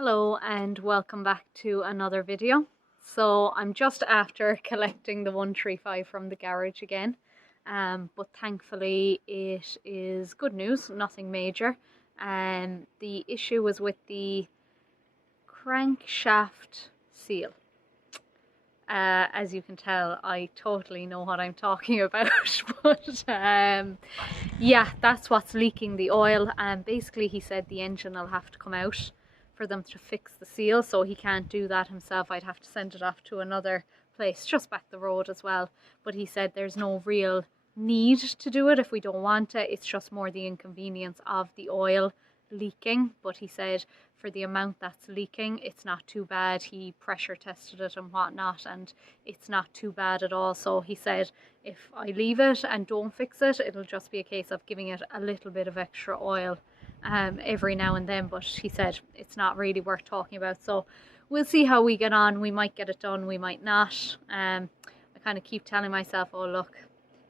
Hello and welcome back to another video. So I'm just after collecting the 135 from the garage again, but thankfully it is good news, nothing major. The issue was with the crankshaft seal. As you can tell, I totally know what I'm talking about, but yeah, that's what's leaking the oil. And basically he said the engine will have to come out for them to fix the seal, so he can't do that himself. I'd have to send it off to another place just back the road as well, but he said there's no real need to do it if we don't want it. It's just more the inconvenience of the oil leaking, but he said for the amount that's leaking it's not too bad. He pressure tested it and whatnot and it's not too bad at all. So he said if I leave it and don't fix it, it'll just be a case of giving it a little bit of extra oil every now and then, but he said it's not really worth talking about. So we'll see how we get on. We might get it done, we might not. I kind of keep telling myself, oh look,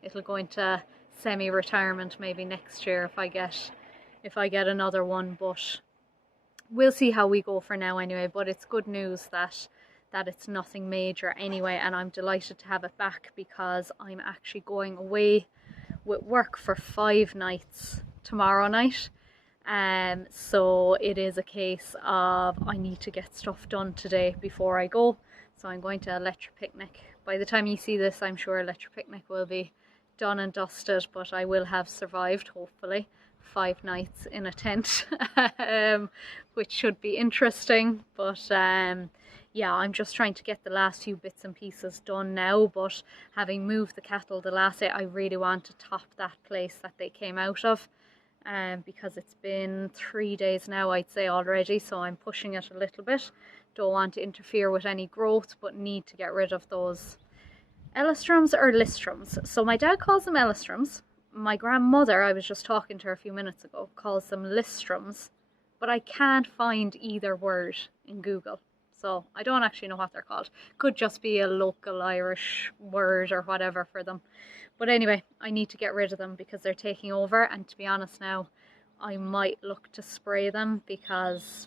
it'll go into semi-retirement maybe next year if I get another one, but we'll see how we go for now anyway. But it's good news that it's nothing major anyway, and I'm delighted to have it back because I'm actually going away with work for 5 nights tomorrow night. So it is a case of I need to get stuff done today before I go. So I'm going to Electric Picnic. By the time you see this, I'm sure Electric Picnic will be done and dusted, but I will have survived, hopefully, 5 nights in a tent, which should be interesting. But yeah, I'm just trying to get the last few bits and pieces done now. But having moved the cattle the last day, I really want to top that place that they came out of. Because it's been 3 days now, I'd say already, so I'm pushing it a little bit. Don't want to interfere with any growth, but need to get rid of those Ellistrums or Listrums. So my dad calls them Ellistrums. My grandmother, I was just talking to her a few minutes ago, calls them Listrums, but I can't find either word in Google. So I don't actually know what they're called. Could just be a local Irish word or whatever for them. But anyway, I need to get rid of them because they're taking over, and to be honest now, I might look to spray them because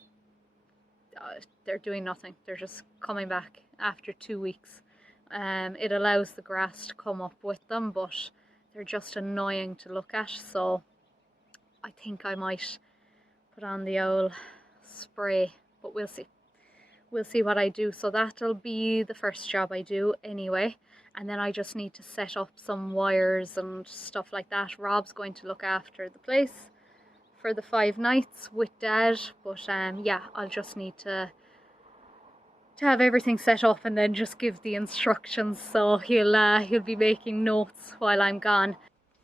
they're doing nothing. They're just coming back after 2 weeks. It allows the grass to come up with them, but they're just annoying to look at. So I think I might put on the old spray, but we'll see. We'll see what I do. So that'll be the first job I do anyway. And then I just need to set up some wires and stuff like that. Rob's going to look after the place for the 5 nights with Dad. But yeah, I'll just need to have everything set up and then just give the instructions. So he'll be making notes while I'm gone.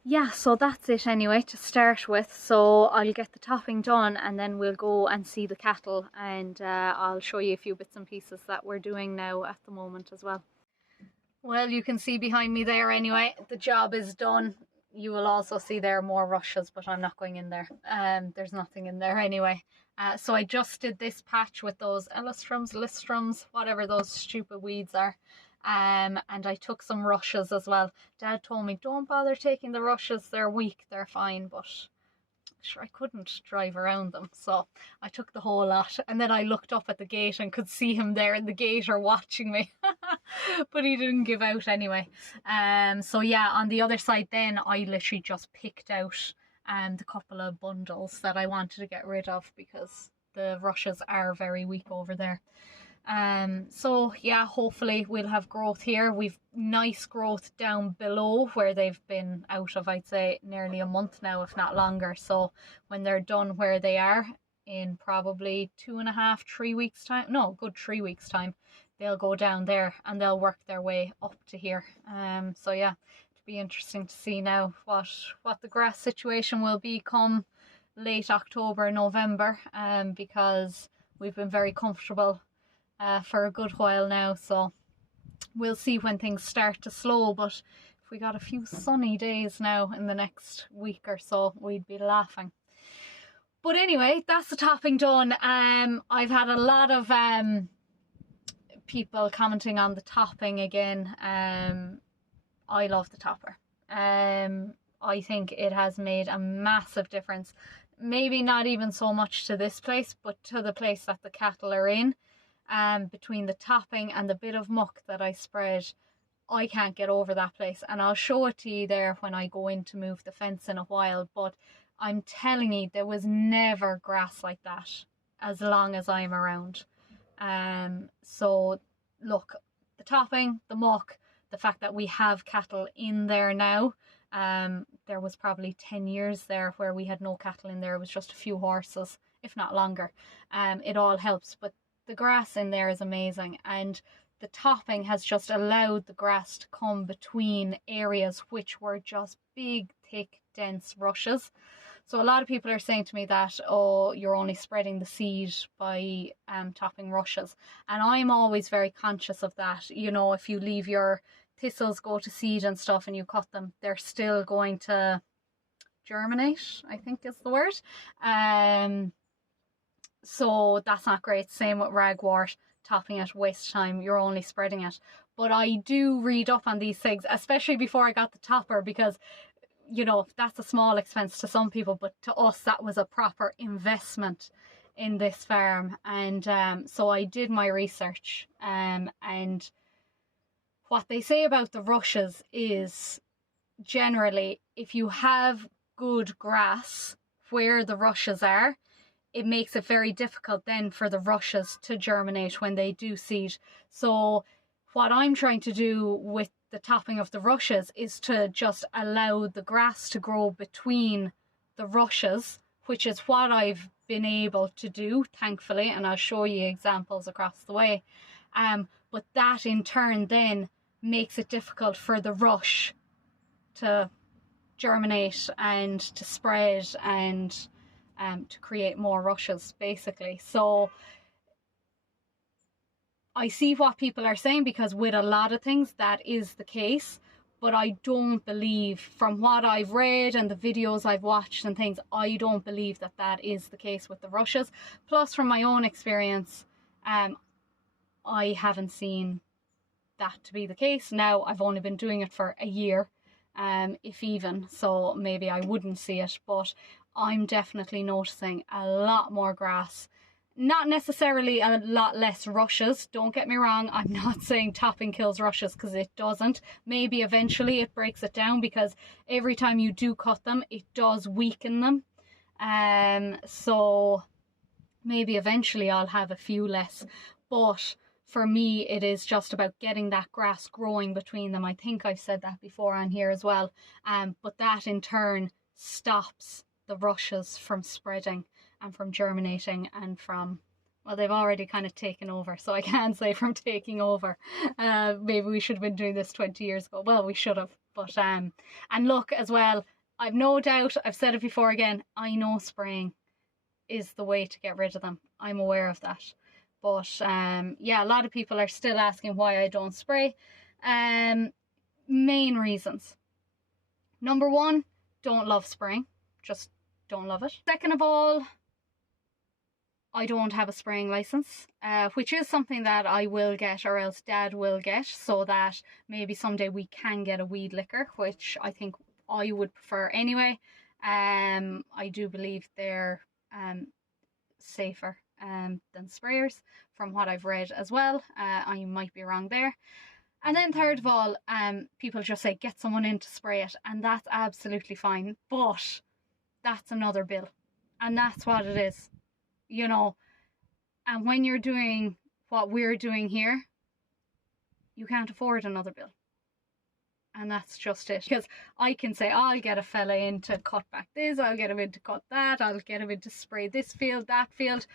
Yeah, so that's it anyway to start with. So I'll get the topping done and then we'll go and see the cattle, and I'll show you a few bits and pieces that we're doing now at the moment as well. Well, you can see behind me there anyway, the job is done. You will also see there more rushes, but I'm not going in there. There's nothing in there anyway. So I just did this patch with those Ellistrums, Listrums, whatever those stupid weeds are. And I took some rushes as well. Dad told me don't bother taking the rushes, they're weak, they're fine, but sure, I couldn't drive around them, so I took the whole lot. And then I looked up at the gate and could see him there in the gate or watching me. But he didn't give out anyway. So yeah, on the other side then I literally just picked out the couple of bundles that I wanted to get rid of because the rushes are very weak over there. So yeah, hopefully we'll have growth here. We've nice growth down below where they've been out of, I'd say, nearly a month now, if not longer. So when they're done where they are in probably 2.5, 3 weeks time, no, good 3 weeks time, they'll go down there and they'll work their way up to here. So yeah, it'll be interesting to see now what the grass situation will be come late October, November, because we've been very comfortable for a good while now, so we'll see when things start to slow. But if we got a few sunny days now in the next week or so, we'd be laughing. But anyway, that's the topping done. I've had a lot of people commenting on the topping again. I love the topper. I think it has made a massive difference. maybe not even so much to this place, but to the place that the cattle are in. Between the topping and the bit of muck that I spread, I can't get over that place. And I'll show it to you there when I go in to move the fence in a while. But I'm telling you, there was never grass like that as long as I'm around. So look, the topping, the muck, the fact that we have cattle in there now. There was probably 10 years there where we had no cattle in there. It was just a few horses, if not longer. It all helps, but the grass in there is amazing, and the topping has just allowed the grass to come between areas which were just big, thick, dense rushes. So a lot of people are saying to me that, oh, you're only spreading the seed by topping rushes. And I'm always very conscious of that. You know, if you leave your thistles go to seed and stuff and you cut them, they're still going to germinate, I think is the word. So that's not great. Same with ragwort. Topping it, waste time, you're only spreading it. But I do read up on these things, especially before I got the topper, because you know, that's a small expense to some people, but to us that was a proper investment in this farm. And so I did my research, and what they say about the rushes is generally if you have good grass where the rushes are, it makes it very difficult then for the rushes to germinate when they do seed. So what I'm trying to do with the topping of the rushes is to just allow the grass to grow between the rushes, which is what I've been able to do, thankfully, and I'll show you examples across the way. But that in turn then makes it difficult for the rush to germinate and to spread and to create more rushes, basically. So I see what people are saying, because with a lot of things that is the case, but I don't believe, from what I've read and the videos I've watched and things, I don't believe that that is the case with the rushes. Plus, from my own experience, I haven't seen that to be the case. Now, I've only been doing it for a year, if even, so maybe I wouldn't see it, but I'm definitely noticing a lot more grass. Not necessarily a lot less rushes, don't get me wrong. I'm not saying topping kills rushes, because it doesn't. Maybe eventually it breaks it down, because every time you do cut them, it does weaken them. So maybe eventually I'll have a few less. But for me, it is just about getting that grass growing between them. I think I've said that before on here as well. But that in turn stops the rushes from spreading and from germinating and from, well, they've already kind of taken over, so I can't say from taking over. Maybe we should have been doing this 20 years ago. Well, we should have. But and look as well, I've no doubt, I've said it before again, I know spraying is the way to get rid of them. I'm aware of that. But yeah, a lot of people are still asking why I don't spray. Main reasons. Number one, don't love spraying. Just don't love it. Second of all, I don't have a spraying license, which is something that I will get, or else Dad will get, so that maybe someday we can get a weed licker, which I think I would prefer anyway. I do believe they're safer than sprayers, from what I've read as well. I might be wrong there. And then third of all, people just say get someone in to spray it, and that's absolutely fine, but that's another bill, and that's what it is, you know. And when you're doing what we're doing here, you can't afford another bill, and that's just it. Because I can say, oh, I'll get a fella in to cut back this, I'll get him in to cut that, I'll get him in to spray this field, that field.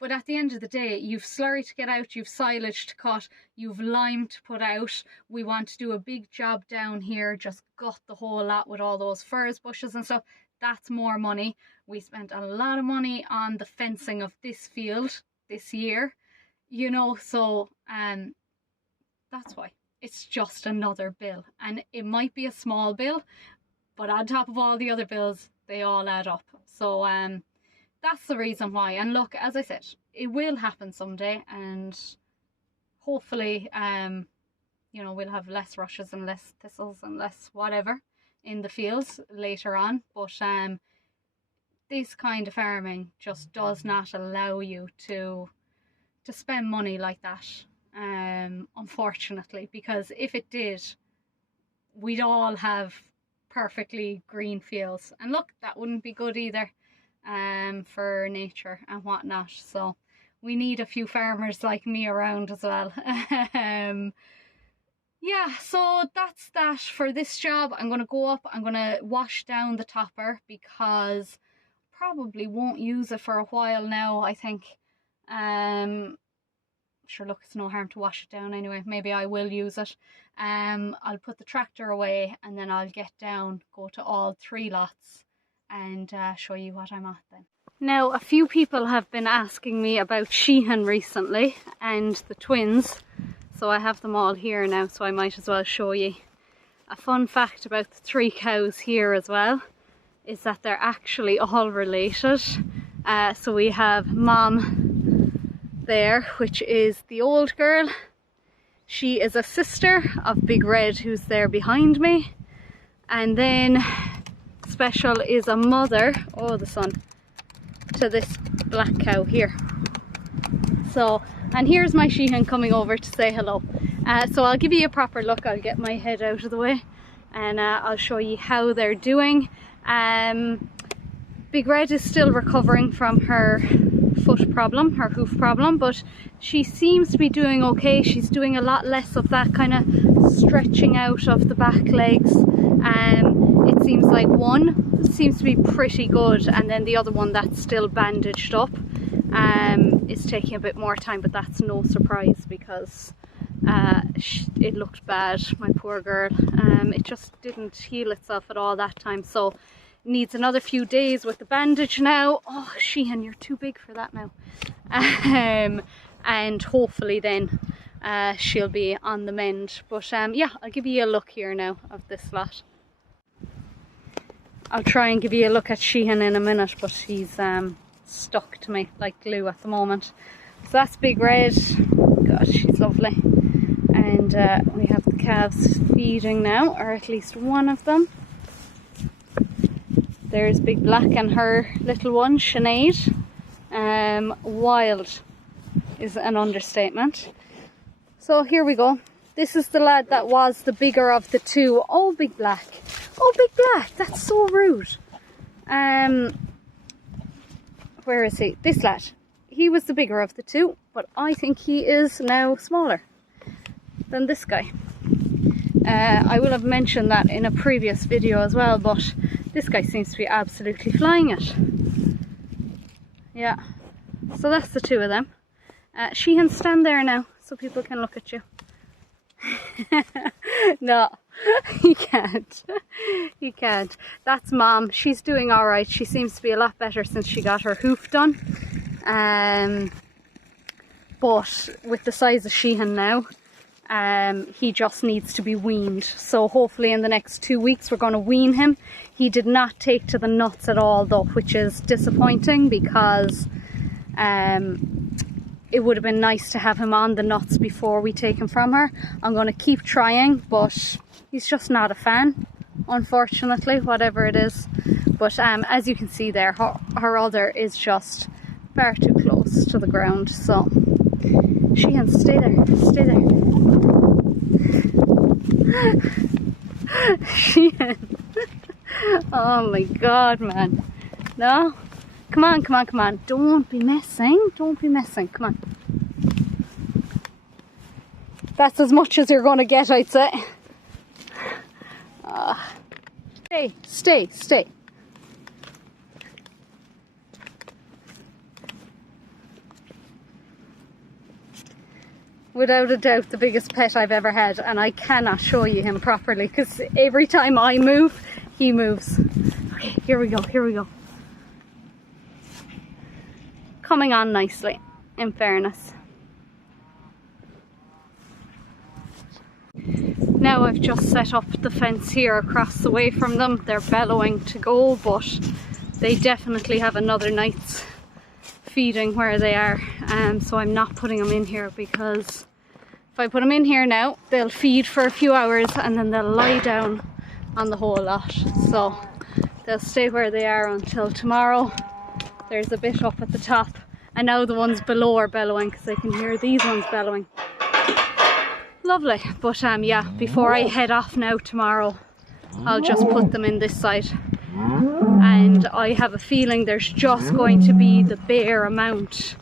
But at the end of the day, you've slurry to get out, you've silage to cut, you've lime to put out. We want to do a big job down here, just gut the whole lot with all those furze bushes and stuff. That's more money. We spent a lot of money on the fencing of this field this year, you know, so that's why. It's just another bill. And it might be a small bill, but on top of all the other bills, they all add up. So that's the reason why. And look, as I said, it will happen someday, and hopefully you know, we'll have less rushes and less thistles and less whatever in the fields later on. But this kind of farming just does not allow you to spend money like that, unfortunately, because if it did, we'd all have perfectly green fields, and look, that wouldn't be good either, for nature and whatnot. So we need a few farmers like me around as well. Yeah, so that's that for this job. I'm going to go up, I'm going to wash down the topper because probably won't use it for a while now, I think. Sure, look, it's no harm to wash it down anyway. Maybe I will use it. I'll put the tractor away and then I'll get down, go to all 3 lots and show you what I'm at then. Now, a few people have been asking me about Sheehan recently and the twins. So I have them all here now, so I might as well show you. A fun fact about the 3 cows here as well is that they're actually all related. So we have Mom there, which is the old girl. She is a sister of Big Red, who's there behind me. And then Special is a mother, oh the sun, to this black cow here. So, and here's my Sheehan coming over to say hello. So I'll give you a proper look. I'll get my head out of the way and I'll show you how they're doing. Big Red is still recovering from her foot problem, her hoof problem, but she seems to be doing okay. She's doing a lot less of that kind of stretching out of the back legs. It seems like one seems to be pretty good, and then the other one that's still bandaged up is taking a bit more time, but that's no surprise because it looked bad, my poor girl. It just didn't heal itself at all that time, so needs another few days with the bandage now. Oh, Sheehan, you're too big for that now. And hopefully then she'll be on the mend. But yeah, I'll give you a look here now of this lot. I'll try and give you a look at Sheehan in a minute, but he's stuck to me like glue at the moment. So that's Big Red. God, she's lovely. And we have the calves feeding now, or at least one of them. There's Big Black and her little one, Sinead. Wild is an understatement. So here we go. This is the lad that was the bigger of the 2. Oh, Big Black. Oh, Big Black. That's so rude. Where is he? This lad. He was the bigger of the 2, but I think he is now smaller than this guy. I will have mentioned that in a previous video as well, but this guy seems to be absolutely flying it. Yeah, so that's the 2 of them. Sheehan, stand there now so people can look at you. No, he can't. He can't. That's Mom. She's doing all right. She seems to be a lot better since she got her hoof done. But with the size of Sheehan now, he just needs to be weaned. So hopefully in the next 2 weeks we're going to wean him. He did not take to the nuts at all though, which is disappointing because it would have been nice to have him on the nuts before we take him from her. I'm going to keep trying, but he's just not a fan, unfortunately, whatever it is. But as you can see there, her udder is just far too close to the ground. So she can stay there, stay there. Sheehan. Oh my god, man. No? Come on, come on, come on. Don't be messing. Don't be messing. Come on. That's as much as you're going to get, I'd say. Stay, stay, stay. Without a doubt the biggest pet I've ever had, and I cannot show you him properly because every time I move, he moves. Okay, here we go, here we go. Coming on nicely, in fairness. Now I've just set up the fence here across the way from them. They're bellowing to go, but they definitely have another night's feeding where they are, so I'm not putting them in here because if I put them in here now, they'll feed for a few hours and then they'll lie down on the whole lot. So They'll stay where they are until tomorrow. There's a bit up at the top, and now the ones below are bellowing because I can hear these ones bellowing. Lovely. But yeah, before I head off now tomorrow, I'll just put them in this side, and I have a feeling there's just going to be the bare amount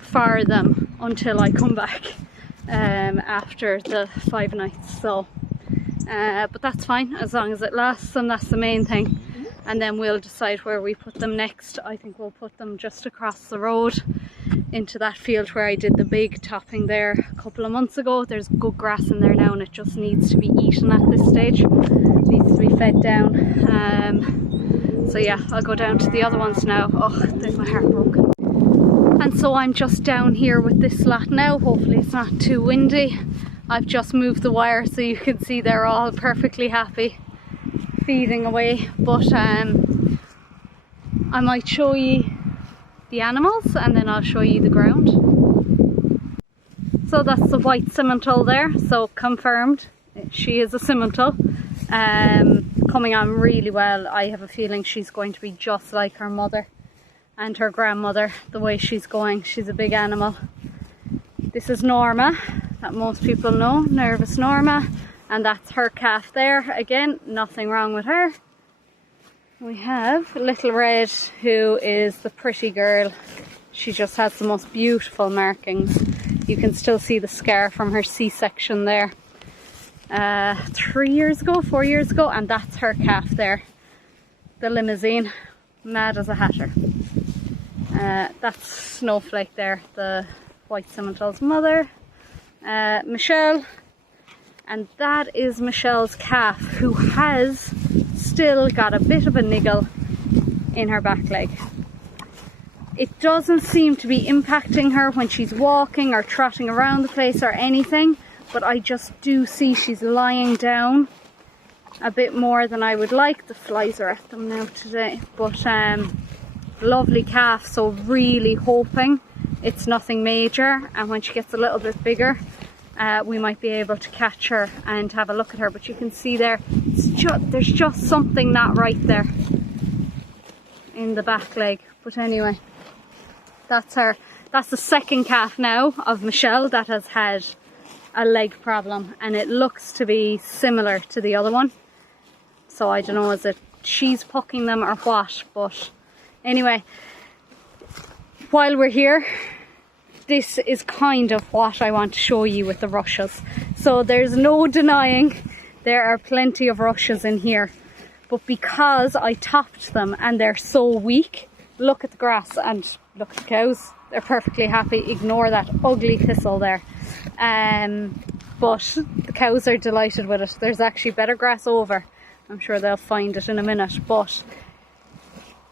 for them until I come back after the 5 nights. So but that's fine as long as it lasts, and that's the main thing. And then we'll decide where we put them next. I think we'll put them just across the road into that field where I did the big topping there a couple of months ago. There's good grass in there now, and it just needs to be eaten at this stage. It needs to be fed down. So yeah, I'll go down to the other ones now. Oh, there's my heart broken. And so I'm just down here with this lot now. Hopefully it's not too windy. I've just moved the wire so you can see they're all perfectly happy feeding away. But I might show you the animals and then I'll show you the ground. So that's the white simmental there, so confirmed she is a simmental. Coming on really well. I have a feeling she's going to be just like her mother and her grandmother, the way she's going. She's a big animal. This is Norma, that most people know, Nervous Norma, and that's her calf there. Again, nothing wrong with her. We have Little Red, who is the pretty girl. She just has the most beautiful markings. You can still see the scar from her C-section there 3 years ago, 4 years ago, and that's her calf there, the limousine, mad as a hatter. That's Snowflake there, the white simmental's mother, Michelle, and that is Michelle's calf, who has still got a bit of a niggle in her back leg. It doesn't seem to be impacting her when she's walking or trotting around the place or anything, but I just do see she's lying down a bit more than I would like. The flies are at them now today, but lovely calf, so really hoping it's nothing major, and when she gets a little bit bigger we might be able to catch her and have a look at her. But you can see there, there's just something not right there in the back leg. But anyway, that's her. That's the second calf now of Michelle that has had a leg problem, and it looks to be similar to the other one. So I don't know, is it she's pucking them or what? But anyway, while we're here, this is kind of what I want to show you with the rushes. So there's no denying there are plenty of rushes in here, but because I topped them and they're so weak, look at the grass and look at the cows, they're perfectly happy. Ignore that ugly thistle there. But the cows are delighted with it. There's actually better grass over. I'm sure they'll find it in a minute, but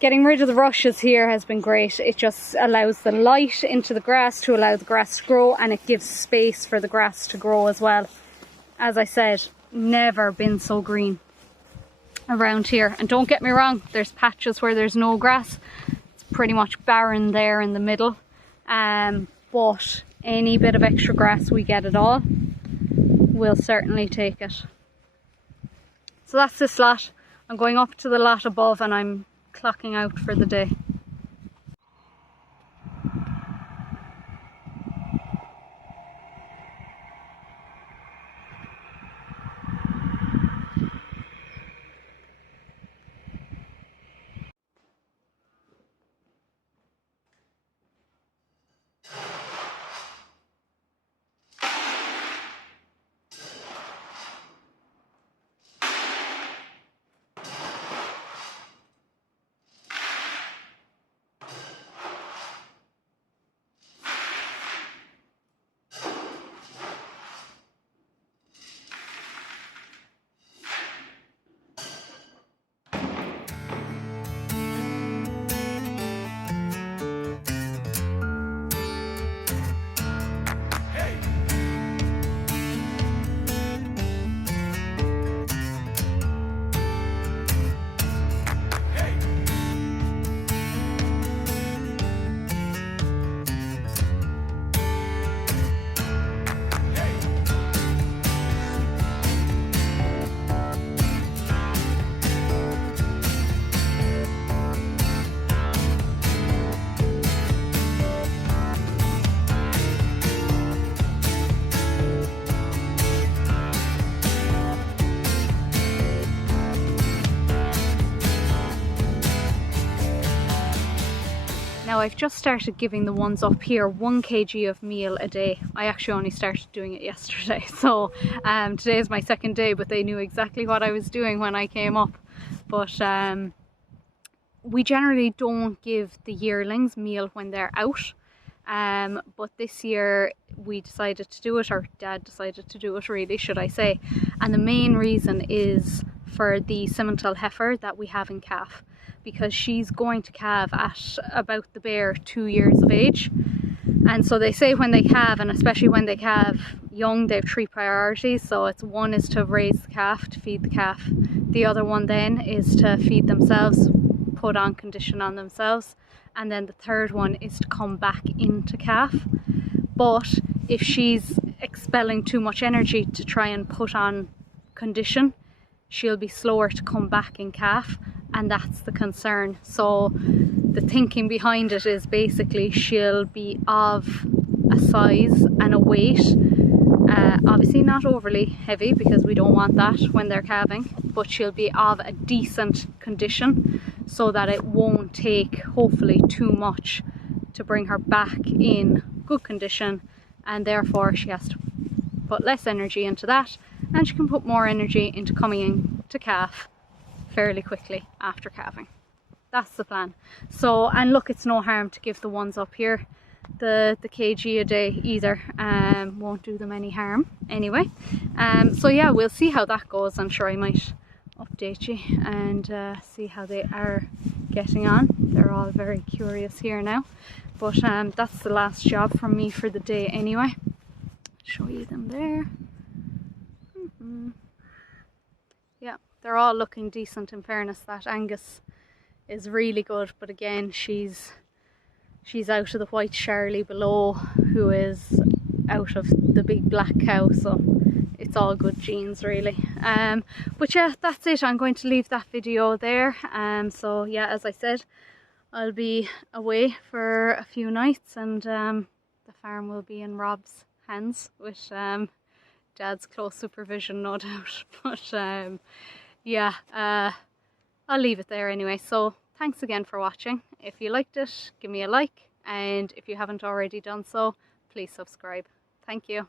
getting rid of the rushes here has been great. It just allows the light into the grass to allow the grass to grow, and it gives space for the grass to grow as well. As I said, never been so green around here. And don't get me wrong, there's patches where there's no grass. It's pretty much barren there in the middle. But any bit of extra grass we get at all, we'll certainly take it. So that's this lot. I'm going up to the lot above and I'm clocking out for the day. I've just started giving the ones up here 1 kg of meal a day. I actually only started doing it yesterday, so today is my second day, but they knew exactly what I was doing when I came up. But we generally don't give the yearlings meal when they're out, but this year we decided to do it, or Dad decided to do it really, should I say. And the main reason is for the Simmental heifer that we have in calf, because she's going to calve at about the bare 2 years of age. And so they say when they calve, and especially when they calve young, they have 3 priorities. So it's one is to raise the calf, to feed the calf. The other one then is to feed themselves, put on condition on themselves. And then the third one is to come back into calf. But if she's expelling too much energy to try and put on condition, she'll be slower to come back in calf, and that's the concern. So the thinking behind it is basically she'll be of a size and a weight, obviously not overly heavy because we don't want that when they're calving, but she'll be of a decent condition so that it won't take hopefully too much to bring her back in good condition, and therefore she has to put less energy into that, and she can put more energy into coming in to calf fairly quickly after calving. That's the plan. So, and look, it's no harm to give the ones up here the kg a day either. Won't do them any harm anyway. So yeah, we'll see how that goes. I'm sure I might update you and see how they are getting on. They're all very curious here now, but that's the last job from me for the day anyway. Show you them there. Yeah, they're all looking decent in fairness. That Angus is really good, but again she's out of the white Charlie below, who is out of the big black cow, so it's all good genes really. But yeah, that's it. I'm going to leave that video there. So yeah, as I said, I'll be away for a few nights, and the farm will be in Rob's hands with Dad's close supervision, no doubt. But yeah, I'll leave it there anyway. So thanks again for watching. If you liked it, give me a like, and if you haven't already done so, please subscribe. Thank you.